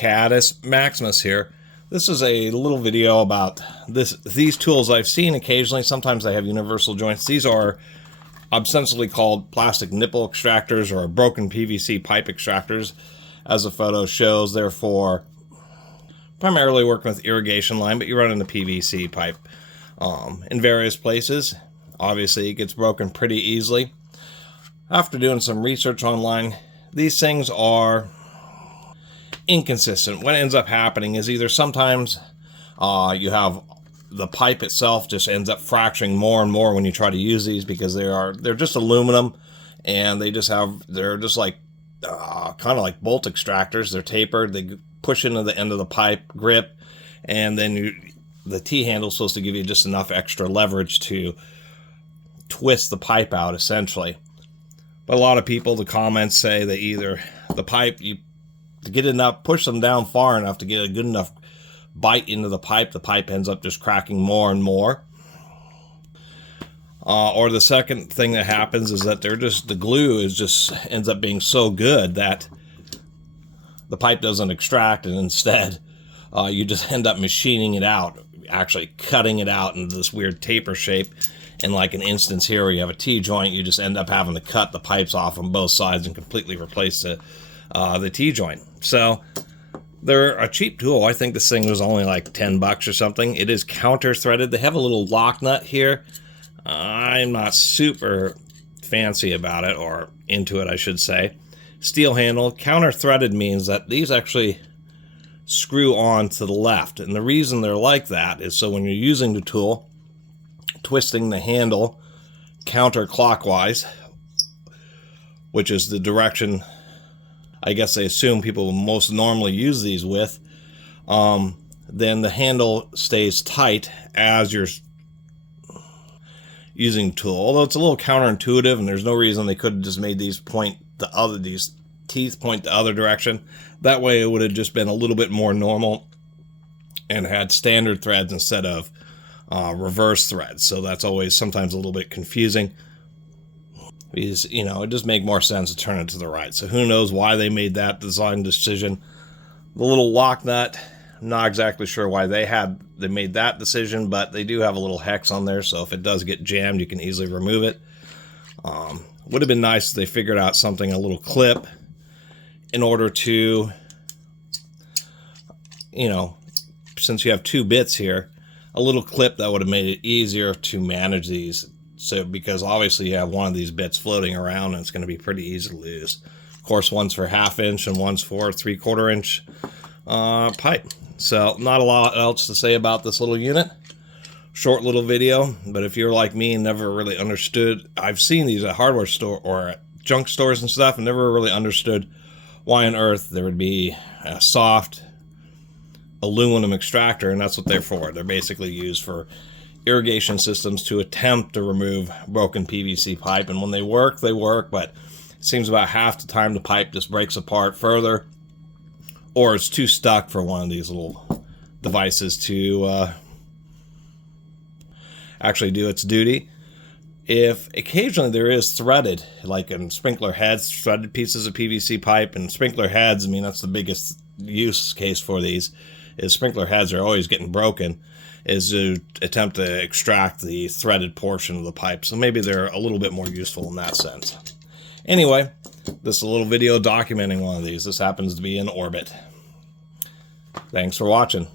Caddis Maximus here. This is a little video about these tools I've seen occasionally. Sometimes they have universal joints. These are ostensibly called plastic nipple extractors or broken PVC pipe extractors, as the photo shows. They're for primarily working with irrigation line, but you run in the PVC pipe in various places. Obviously, it gets broken pretty easily. After doing some research online, these things are inconsistent. What ends up happening is either sometimes you have the pipe itself just ends up fracturing more and more when you try to use these, because they're just aluminum, and they're just like kind of like bolt extractors. They're tapered. They push into the end of the pipe grip, and then the T-handle is supposed to give you just enough extra leverage to twist the pipe out, essentially. But a lot of people, the comments say that either the pipe, to get enough, push them down far enough to get a good enough bite into the pipe ends up just cracking more and more. Or the second thing that happens is that the glue ends up being so good that the pipe doesn't extract, and instead you just end up machining it out, actually cutting it out into this weird taper shape. In like an instance here where you have a T-joint, you just end up having to cut the pipes off on both sides and completely replace the T-joint. So they're a cheap tool. I think this thing was only like 10 bucks or something. It is counter threaded. They have a little lock nut here. I'm not super fancy about it, or into it, I should say. Steel handle. Counter threaded means that these actually screw on to the left. And the reason they're like that is so when you're using the tool, twisting the handle counterclockwise, which is the direction I guess they assume people will most normally use these with, then the handle stays tight as you're using the tool. Although it's a little counterintuitive, and there's no reason they could have just made these these teeth point the other direction. That way it would have just been a little bit more normal and had standard threads instead of reverse threads. So that's always sometimes a little bit confusing, because it just make more sense to turn it to the right. So who knows why they made that design decision. The little lock nut, I'm not exactly sure why they made that decision, but they do have a little hex on there, so if it does get jammed, you can easily remove it. Would have been nice if they figured out something, a little clip, in order to, since you have two bits here, a little clip that would have made it easier to manage these. So, because obviously you have one of these bits floating around, and it's going to be pretty easy to lose. Of course, one's for 1/2 inch and one's for 3/4 inch pipe. So not a lot else to say about this little unit. Short little video, but if you're like me and never really understood, I've seen these at hardware store or at junk stores and stuff, and never really understood why on earth there would be a soft aluminum extractor, and that's what they're for. They're basically used for irrigation systems to attempt to remove broken PVC pipe, and when they work, but it seems about half the time the pipe just breaks apart further, or it's too stuck for one of these little devices to actually do its duty. If occasionally there is threaded, like in sprinkler heads, threaded pieces of PVC pipe, and sprinkler heads, I mean, that's the biggest use case for these, is sprinkler heads are always getting broken, is to attempt to extract the threaded portion of the pipe. So maybe they're a little bit more useful in that sense. Anyway, this is a little video documenting one of these. This happens to be in orbit. Thanks for watching.